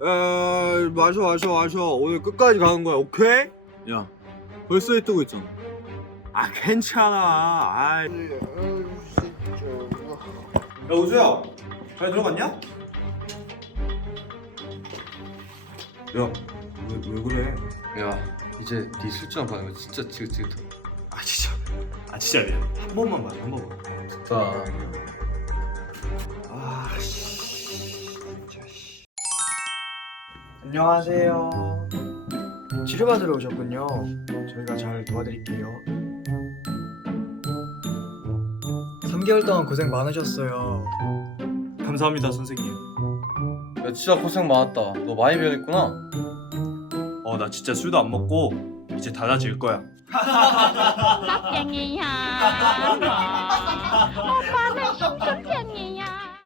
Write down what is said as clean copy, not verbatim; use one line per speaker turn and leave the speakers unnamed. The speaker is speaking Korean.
마셔. 오늘 끝까지 가는 거야, 오케이?
야, 벌써 해 뜨고 있잖아.
아, 괜찮아. 야, 우주야, 잘 들어갔냐? 야, 왜 그래?
야, 이제 네 술잔 봐요. 진짜 지긋지긋해.
진짜 미안. 한 번만 봐, 한 번만.
좋다.
진짜 씨.
안녕하세요. 치료받으러 오셨군요. 저희가 잘 도와드릴게요. 3개월 동안 고생 많으셨어요.
감사합니다, 선생님.
야, 진짜 고생 많았다. 너 많이 변했구나.
나 진짜 술도 안 먹고 이제 달라질 거야.
깍쟁이야. 오빠